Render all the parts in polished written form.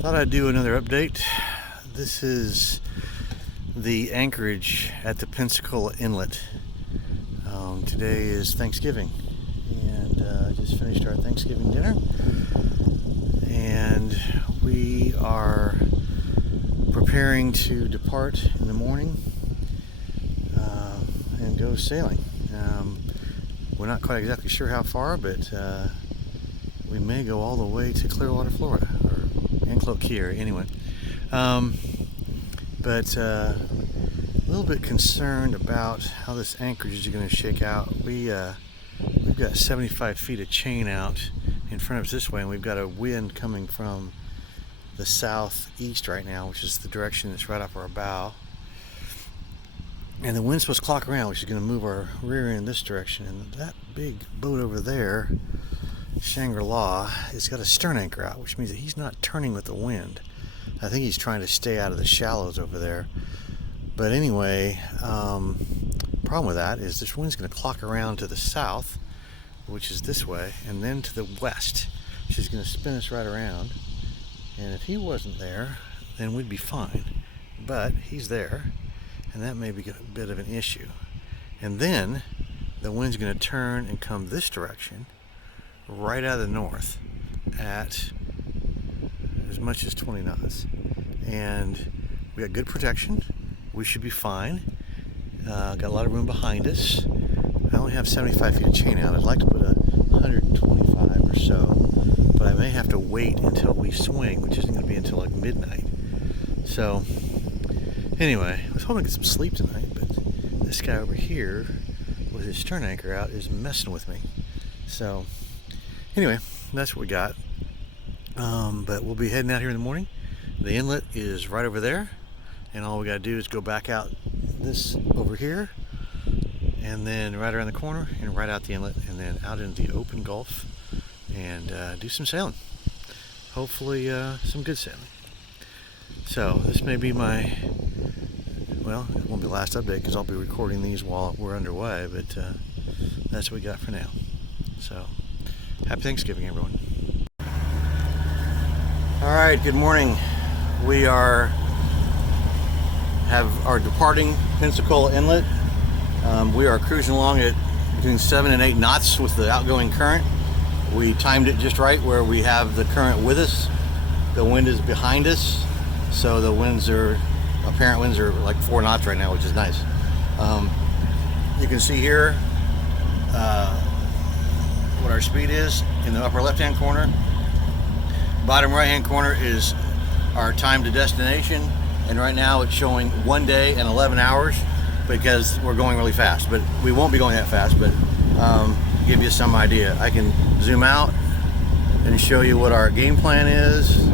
Thought I'd do another update. This is the anchorage at the Pensacola Inlet. Today is Thanksgiving, and just finished our Thanksgiving dinner, and we are preparing to depart in the morning and go sailing. We're not quite exactly sure how far, but we may go all the way to Clearwater, Florida, or Anclote Key area, anyway. But a little bit concerned about how this anchorage is going to shake out. We've got 75 feet of chain out in front of us this way, and we've got a wind coming from the southeast right now, which is the direction that's right off our bow. And the wind's supposed to clock around, which is going to move our rear end in this direction. And that big boat over there, Shangri-La, has got a stern anchor out, which means that he's not turning with the wind. I think he's trying to stay out of the shallows over there. But anyway, problem with that is this wind's going to clock around to the south, which is this way, and then to the west, which is going to spin us right around. And if he wasn't there, then we'd be fine. But he's there, and that may be a bit of an issue. And then the wind's going to turn and come this direction, right out of the north, at as much as 20 knots. And we got good protection. We should be fine. Got a lot of room behind us. I only have 75 feet of chain out. I'd like to put 125 or so, but I may have to wait until we swing, which isn't going to be until like midnight. So anyway, I was hoping to get some sleep tonight, but this guy over here with his stern anchor out is messing with me. So anyway, that's what we got. But we'll be heading out here in the morning. The inlet is right over there, and all we got to do is go back out this over here, and then right around the corner and right out the inlet, and then out into the open Gulf, and do some sailing. Hopefully some good sailing. So this may be my, well, it won't be the last update because I'll be recording these while we're underway, but that's what we got for now. So happy Thanksgiving, everyone. All right, good morning. We are departing Pensacola Inlet. We are cruising along at between 7 and 8 knots with the outgoing current. We timed it just right where we have the current with us. The wind is behind us, so the apparent winds are like 4 knots right now, which is nice. You can see here what our speed is in the upper left-hand corner. Bottom right-hand corner is our time to destination, and right now it's showing 1 day and 11 hours because we're going really fast. But we won't be going that fast, but give you some idea. I can zoom out and show you what our game plan is.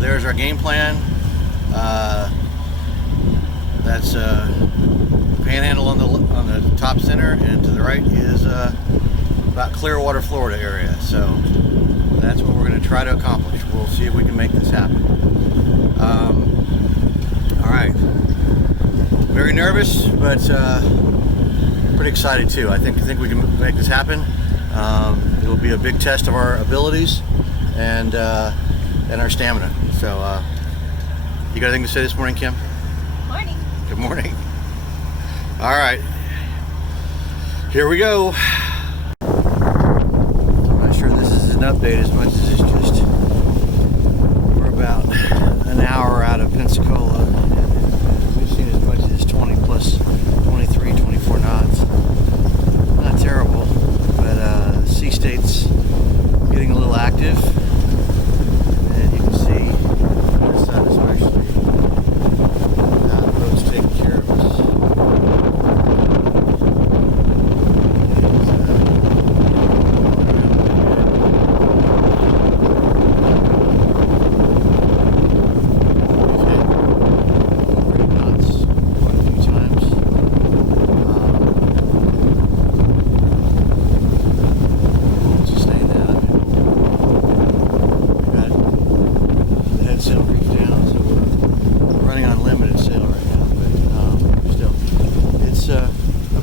There's our game plan. That's Panhandle on the top center, and to the right is about Clearwater, Florida area. So that's what we're going to try to accomplish. We'll see if we can make this happen. All right. Very nervous, but pretty excited too. I think we can make this happen. It will be a big test of our abilities and our stamina. So, you got anything to say this morning, Kim? Morning. Good morning. All right. Here we go. I'm not sure this is an update as much as it's just we're about an hour out of Pensacola. We've seen as much as 20 plus 23, 24 knots. Not terrible, but sea state's getting a little active. And you can see on this side especially how the boat's taking care of us.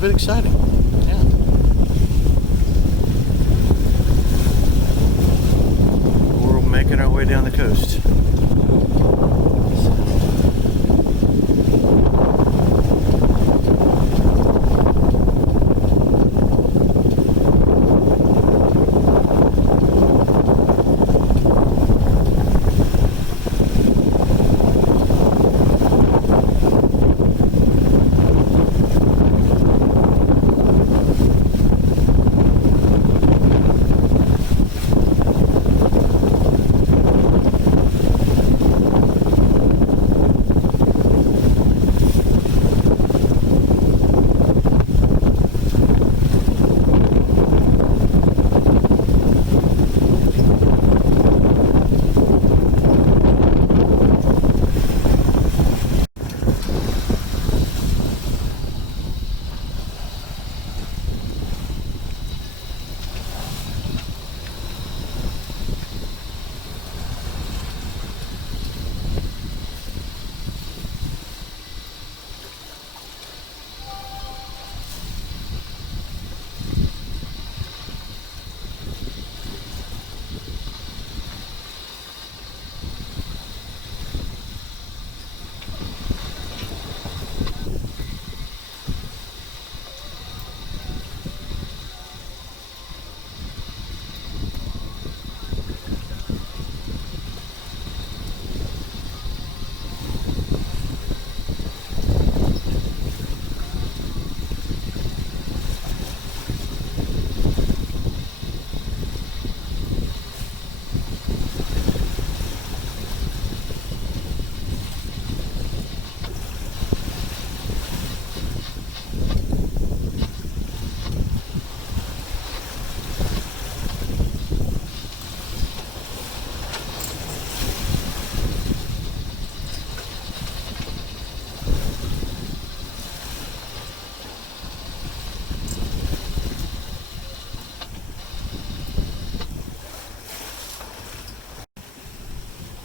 Bit exciting. Yeah. way down the coast.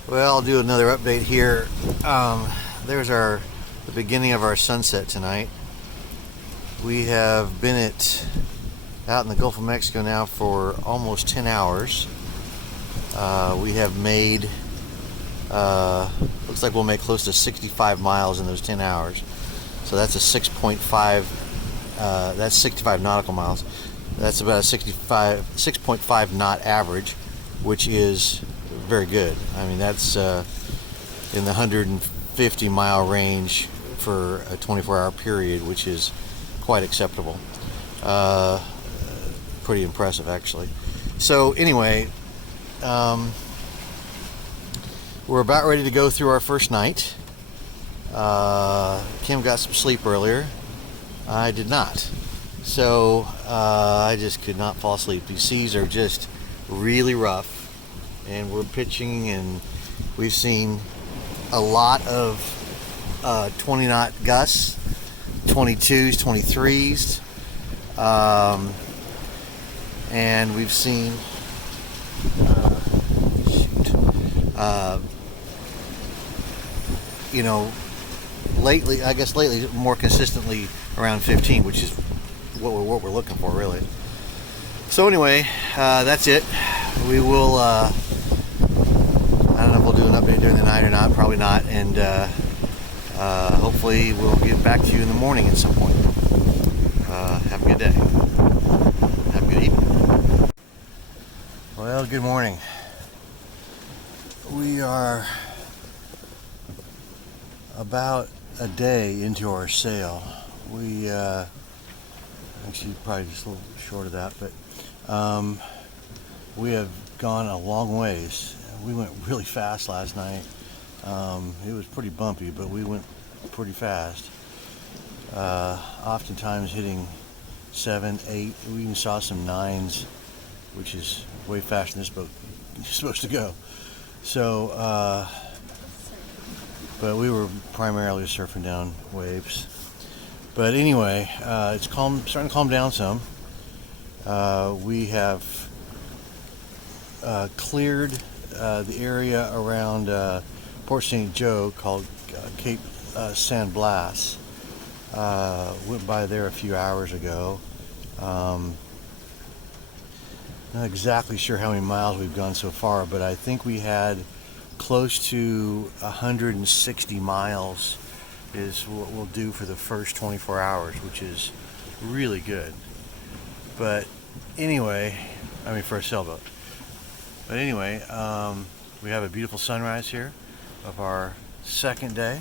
Well, I'll do another update here. There's the beginning of our sunset tonight. We have been out in the Gulf of Mexico now for almost 10 hours. We have made, looks like we'll make close to 65 miles in those 10 hours. So that's a 6.5, that's 65 nautical miles. That's about a 6.5 knot average, which is very good. I mean, that's in the 150 mile range for a 24-hour period, which is quite acceptable. Pretty impressive, actually. So anyway, we're about ready to go through our first night. Kim got some sleep earlier. I did not. So I just could not fall asleep. These seas are just really rough, and we're pitching, and we've seen a lot of 20 knot gusts, 22s, 23s, and we've seen you know, lately more consistently around 15, which is what we're looking for, really. So anyway, that's it. We will I don't know if we'll do an update during the night or not. Probably not. And hopefully we'll get back to you in the morning at some point. Have a good day. Have a good evening. Well, good morning. We are about a day into our sail. We actually probably just a little short of that, but we have gone a long ways. We went really fast last night. It was pretty bumpy, but we went pretty fast. Oftentimes hitting 7, 8. We even saw some 9s, which is way faster than this boat is supposed to go. So, but we were primarily surfing down waves. But anyway, it's starting to calm down some. We have cleared the area around Port St. Joe called Cape San Blas. Went by there a few hours ago. Not exactly sure how many miles we've gone so far, but I think we had close to 160 miles is what we'll do for the first 24 hours, which is really good. But anyway, I mean for a sailboat. But anyway, we have a beautiful sunrise here of our second day,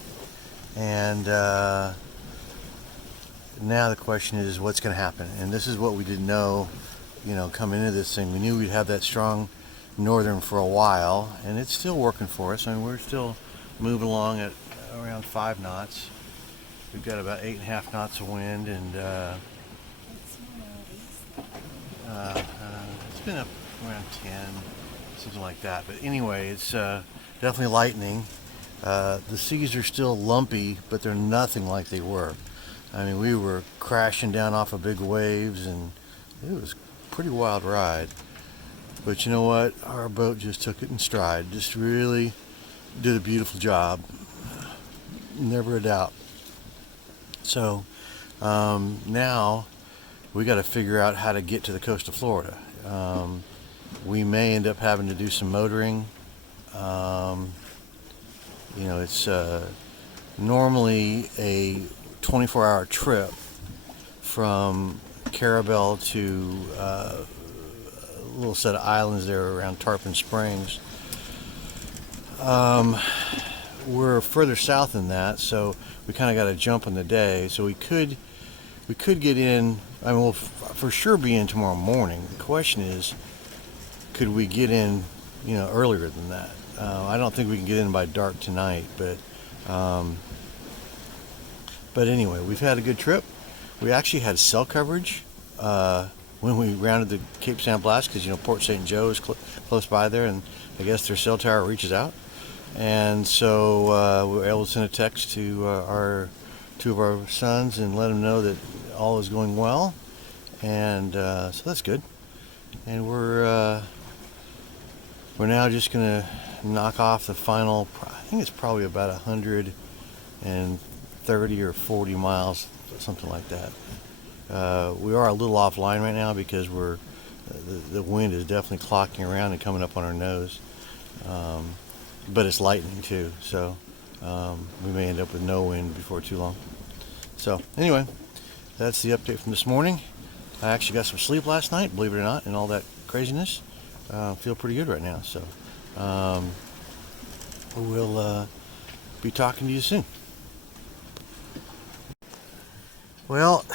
and now the question is what's going to happen. And this is what we didn't know, coming into this thing. We knew we'd have that strong northern for a while, and it's still working for us. I mean, we're still moving along at around 5 knots. We've got about 8.5 knots of wind, and it's been up around 10, something like that. But anyway, it's definitely lightening. The seas are still lumpy, but they're nothing like they were. I mean, we were crashing down off of big waves, and it was a pretty wild ride. But you know what? Our boat just took it in stride. Just really did a beautiful job. Never a doubt. So now we got to figure out how to get to the coast of Florida. We may end up having to do some motoring. It's normally a 24-hour trip from Carabel to a little set of islands there around Tarpon Springs. We're further south than that, so we kind of got to jump on the day. So we could get in. I mean, we'll for sure be in tomorrow morning. The question is, could we get in, earlier than that? I don't think we can get in by dark tonight, but anyway, we've had a good trip. We actually had cell coverage when we rounded the Cape San Blas, because Port St. Joe is close by there, and I guess their cell tower reaches out. And so we were able to send a text to two of our sons and let them know that all is going well, and so that's good. And we're now just gonna knock off the final. I think it's probably about 130 or 40 miles, something like that. We are a little offline right now because the wind is definitely clocking around and coming up on our nose, but it's lightning too, so we may end up with no wind before too long. So anyway, that's the update from this morning. I actually got some sleep last night, believe it or not, and all that craziness. Feel pretty good right now, so we'll be talking to you soon. Well,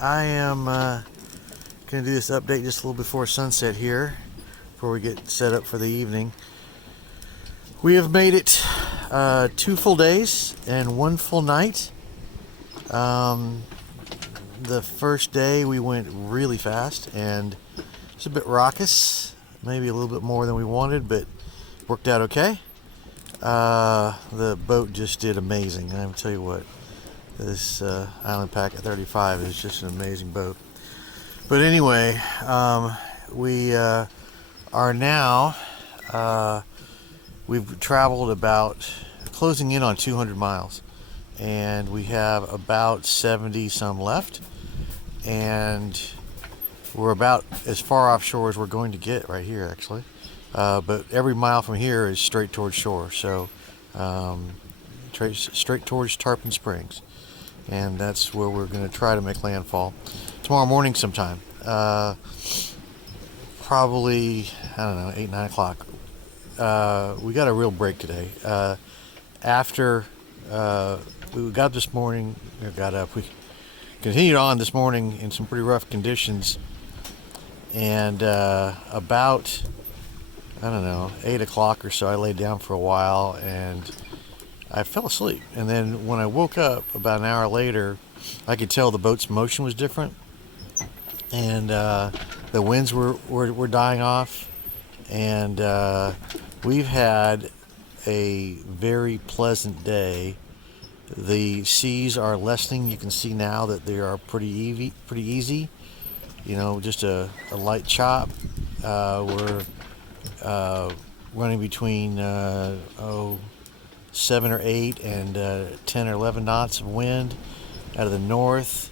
I am going to do this update just a little before sunset here, before we get set up for the evening. We have made it 2 full days and 1 full night. The first day we went really fast, and it's a bit raucous, maybe a little bit more than we wanted, but worked out okay. The boat just did amazing. I'm tell you what, this Island Packet 35 is just an amazing boat. But anyway, we are now, we've traveled about closing in on 200 miles, and we have about 70 some left, and we're about as far offshore as we're going to get right here, actually. But every mile from here is straight towards shore, so straight towards Tarpon Springs, and that's where we're going to try to make landfall tomorrow morning sometime. Probably, I don't know, 8, 9 o'clock. We got a real break today. After we got up this morning, we continued on this morning in some pretty rough conditions, and about, I don't know, 8 o'clock or so, I laid down for a while and I fell asleep. And then when I woke up about an hour later, I could tell the boat's motion was different, and the winds were dying off, and we've had a very pleasant day. The seas are lessening. You can see now that they are pretty easy. Just a light chop. We're running between 7 or 8 and 10 or 11 knots of wind out of the north.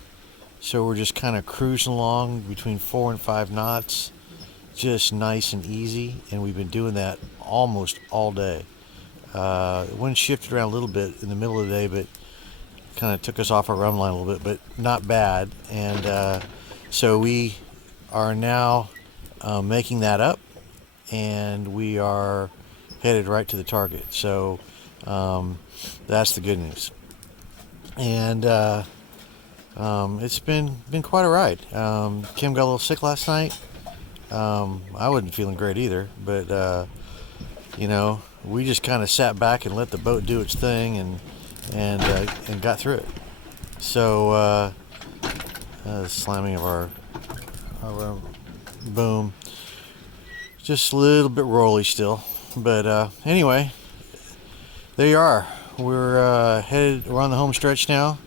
So we're just kind of cruising along between 4 and 5 knots, just nice and easy. And we've been doing that almost all day. The wind shifted around a little bit in the middle of the day, but kind of took us off our run line a little bit, but not bad. And so we are now making that up, and we are headed right to the target. So that's the good news. And it's been quite a ride. Kim got a little sick last night. I wasn't feeling great either, but we just kind of sat back and let the boat do its thing, and got through it. So the slamming of our boom, just a little bit rolly still, but anyway, there you are. We're on the home stretch now.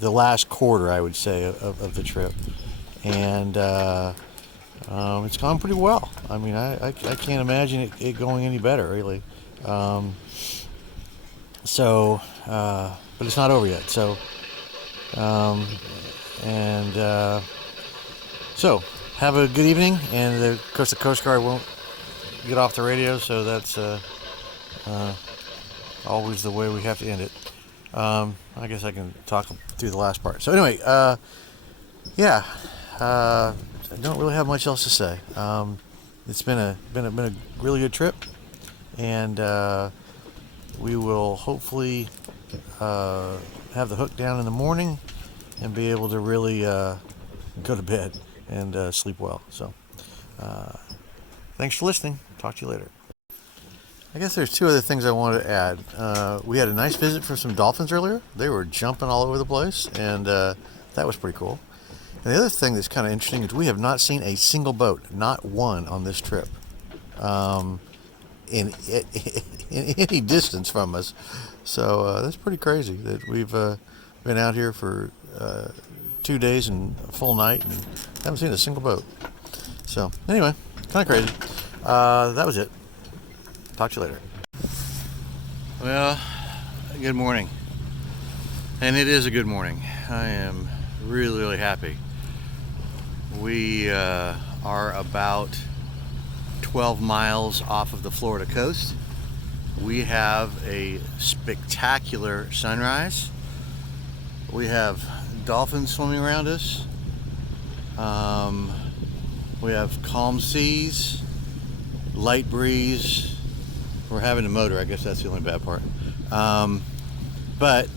The last quarter, I would say, of the trip, and it's gone pretty well. I mean, I can't imagine it going any better, really. But it's not over yet. So, so have a good evening. And of course, the Coast Guard won't get off the radio, so that's always the way we have to end it. I guess I can talk through the last part. So anyway, I don't really have much else to say. It's been a really good trip, and we will hopefully have the hook down in the morning and be able to really go to bed and sleep well. So thanks for listening. Talk to you later. I guess there's two other things I wanted to add. We had a nice visit from some dolphins earlier. They were jumping all over the place, and that was pretty cool. And the other thing that's kind of interesting is we have not seen a single boat, not one, on this trip, in any distance from us. So that's pretty crazy that we've been out here for 2 days and a full night and haven't seen a single boat. So anyway, kind of crazy. That was it. Talk to you later. Well, good morning. And it is a good morning. I am really, really happy. We are about 12 miles off of the Florida coast. We have a spectacular sunrise. We have dolphins swimming around us. We have calm seas, light breeze. We're having a motor. I guess that's the only bad part. But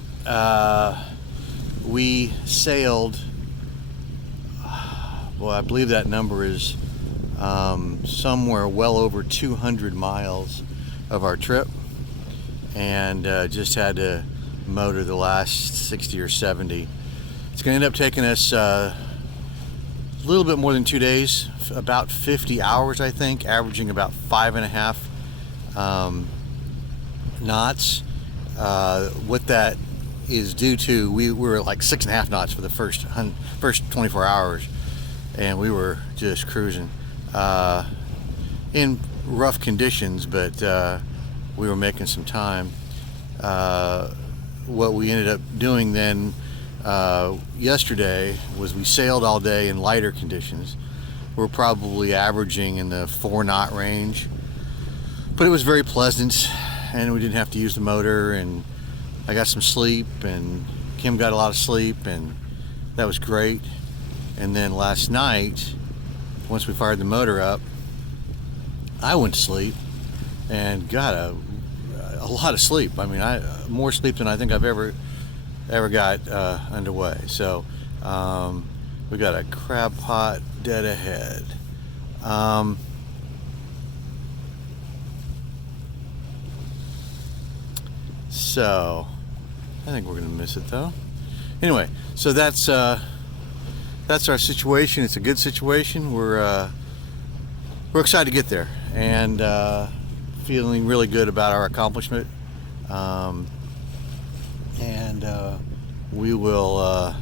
we sailed, well, I believe that number is somewhere well over 200 miles of our trip, and just had to motor the last 60 or 70. It's going to end up taking us a little bit more than 2 days, about 50 hours, I think, averaging about 5.5 knots. What that is due to, we were like 6.5 knots for the first 24 hours, and we were just cruising in rough conditions, but we were making some time. What we ended up doing then yesterday was we sailed all day in lighter conditions. We're probably averaging in the 4-knot range, but it was very pleasant, and we didn't have to use the motor, and I got some sleep, and Kim got a lot of sleep, and that was great. And then last night, once we fired the motor up, I went to sleep and got a lot of sleep. I mean, more sleep than I think I've ever got underway. So we got a crab pot dead ahead. So I think we're gonna miss it though. Anyway, so that's our situation. It's a good situation. We're excited to get there, and feeling really good about our accomplishment. We will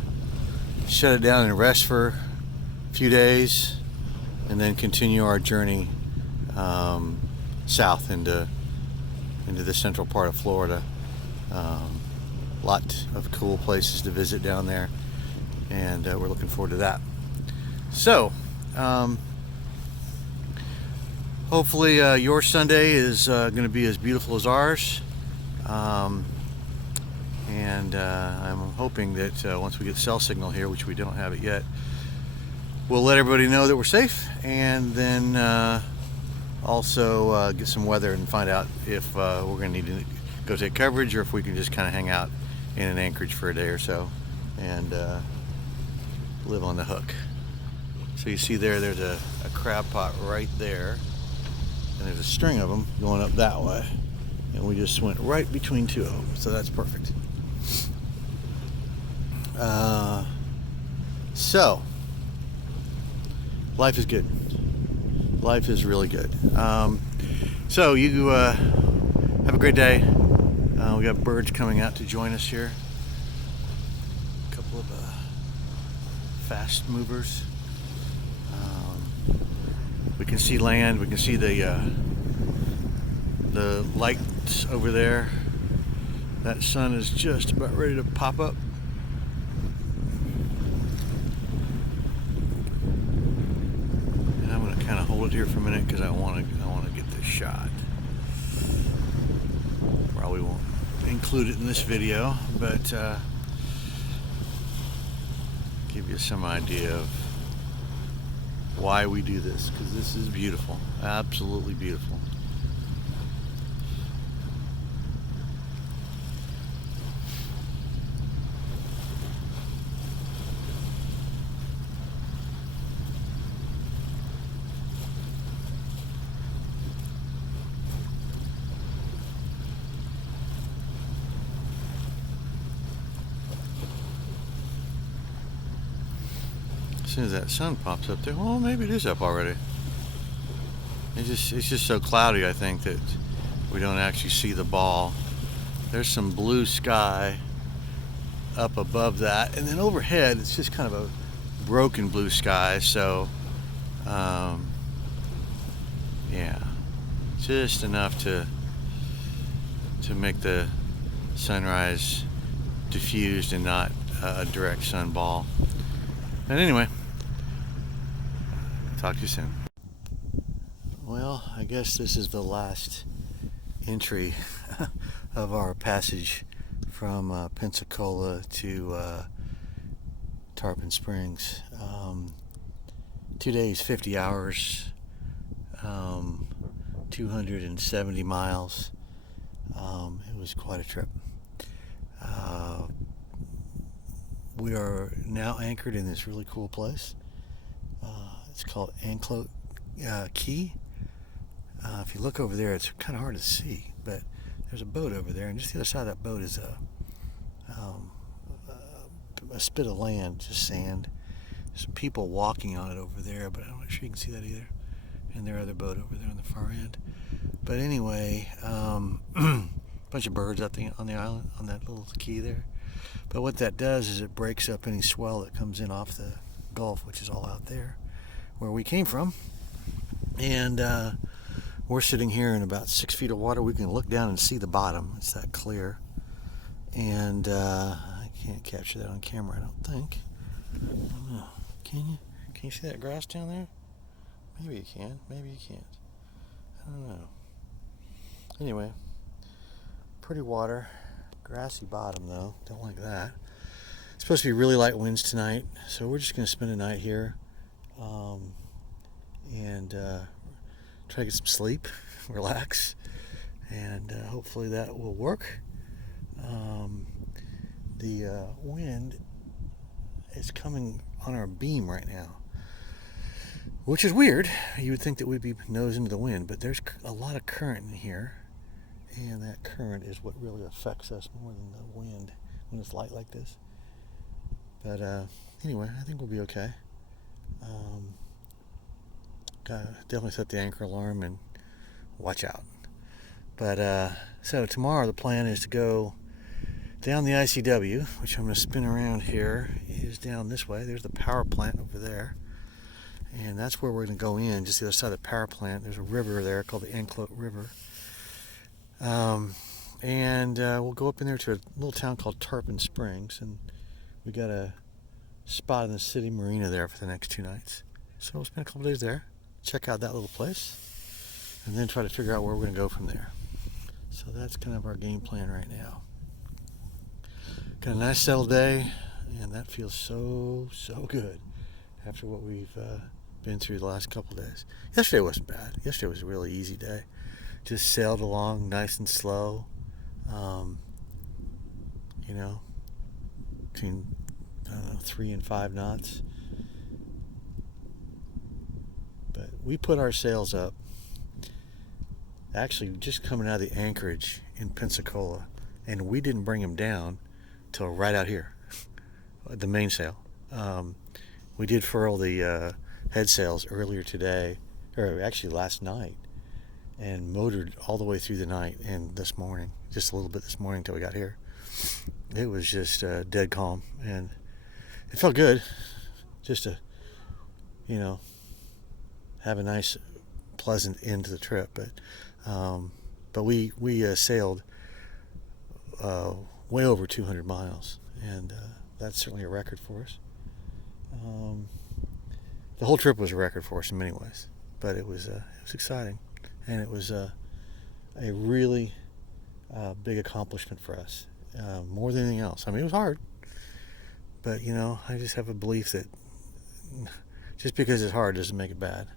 shut it down and rest for a few days, and then continue our journey south into the central part of Florida. Lot of cool places to visit down there, and we're looking forward to that. So Hopefully your Sunday is going to be as beautiful as ours. Um, and I'm hoping that once we get cell signal here, which we don't have it yet, we'll let everybody know that we're safe, and then also get some weather and find out if we're going to need to go take coverage or if we can just kind of hang out in an anchorage for a day or so and live on the hook. So you see there's a crab pot right there, and there's a string of them going up that way, and we just went right between two of them, so that's perfect. So life is good. Life is really good. So you have a great day. We got birds coming out to join us here. A couple of fast movers. We can see land. We can see the lights over there. That sun is just about ready to pop up. And I'm going to kind of hold it here for a minute because I want to get this shot. Probably won't include it in this video, but give you some idea of why we do this, because this is beautiful, absolutely beautiful. As soon as that sun pops up there, well, maybe it is up already. It's just so cloudy, I think, that we don't actually see the ball. There's some blue sky up above that, and then overhead it's just kind of a broken blue sky, so yeah, just enough to make the sunrise diffused and not a direct sun ball. But anyway, talk to you soon. Well, I guess this is the last entry of our passage from Pensacola to Tarpon Springs. 2 days, 50 hours, 270 miles. It was quite a trip. We are now anchored in this really cool place. It's called Inlet Key. If you look over there, it's kind of hard to see, but there's a boat over there, and just the other side of that boat is a spit of land, just sand. There's some people walking on it over there, but I'm not sure you can see that either. And their other boat over there on the far end. But anyway, bunch of birds out on the island, on that little key there. But what that does is it breaks up any swell that comes in off the Gulf, which is all out there where we came from. And we're sitting here in about 6 feet of water. We can look down and see the bottom. It's that clear. And I can't capture that on camera, I don't think. I don't know. Can you? Can you see that grass down there? Maybe you can. Maybe you can't. I don't know. Anyway, pretty water. Grassy bottom, though. Don't like that. It's supposed to be really light winds tonight, so we're just going to spend a night here and try to get some sleep, relax, and hopefully that will work. The wind is coming on our beam right now, which is weird. You would think that we'd be nose into the wind, but there's a lot of current in here, and that current is what really affects us more than the wind when it's light like this. But anyway, I think we'll be okay. Definitely set the anchor alarm and watch out. But so tomorrow the plan is to go down the ICW, which I'm going to spin around here, is down this way. There's the power plant over there. And that's where we're going to go in, just the other side of the power plant. There's a river there called the Inlet River. And we'll go up in there to a little town called Tarpon Springs. And we got a spot in the city marina there for the next 2 nights. So we'll spend a couple days there, check out that little place. and then try to figure out where we're going to go from there. So that's kind of our game plan right now. Got a nice settled day, and that feels so good after what we've been through the last couple of days. Yesterday wasn't bad. Yesterday was a really easy day. Just sailed along nice and slow. You know, between 3 and 5 knots. But we put our sails up actually just coming out of the anchorage in Pensacola, and we didn't bring them down till right out here, the mainsail. We did furl the head sails earlier today, or actually last night, and motored all the way through the night and this morning, just a little bit this morning till we got here. It was just dead calm, and it felt good just to, have a nice, pleasant end to the trip. But we sailed way over 200 miles, and that's certainly a record for us. The whole trip was a record for us in many ways, but it was exciting, and it was a really big accomplishment for us, more than anything else. I mean, it was hard, but I just have a belief that just because it's hard doesn't make it bad.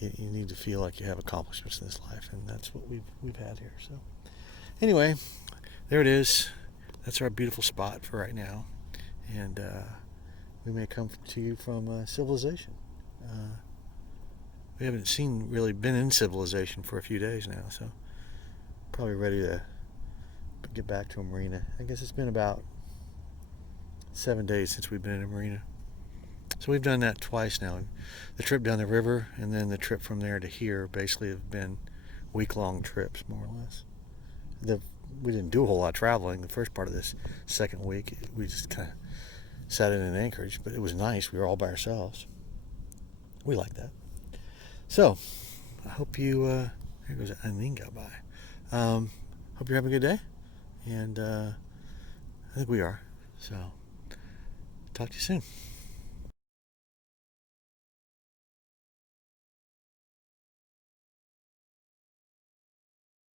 You need to feel like you have accomplishments in this life, and that's what we've had here. So anyway, there it is. That's our beautiful spot for right now, and we may come to you from civilization. We haven't really been in civilization for a few days now, so probably ready to get back to a marina. I guess it's been about 7 days since we've been in a marina. So we've done that twice now. The trip down the river and then the trip from there to here basically have been week-long trips, more or less. We didn't do a whole lot of traveling the first part of this second week. We just kind of sat in an anchorage, but it was nice. We were all by ourselves. We like that. So I hope you, here goes Aninga by. Hope you're having a good day, and I think we are. So talk to you soon.